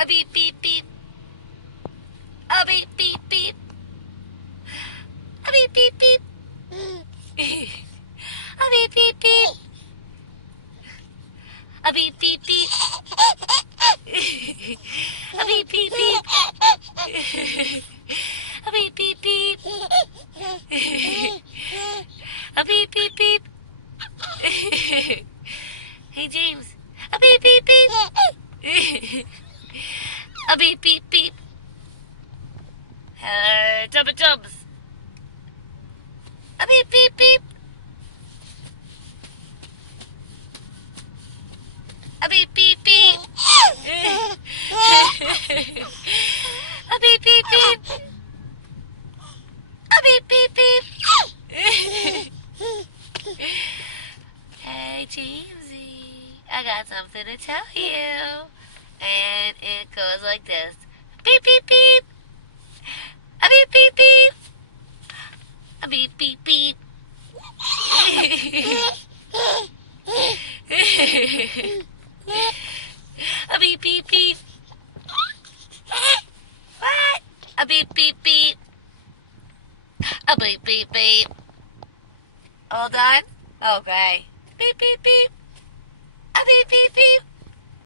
A beep beep beep. A beep beep beep. A beep beep beep. A beep beep beep. A beep beep beep. A beep beep beep. A beep beep beep. A beep beep beep. Hey James. A beep beep beep. A beep beep beep. Jump jumps. A beep beep beep. A beep beep beep. A beep beep beep. A beep beep beep. Hey Jamesy, I got something to tell you. And it goes like this. Beep beep beep. A beep beep beep. A beep beep beep. A beep beep beep. What? A beep beep beep. A beep beep beep. All done? Okay. Beep beep beep. A beep beep beep.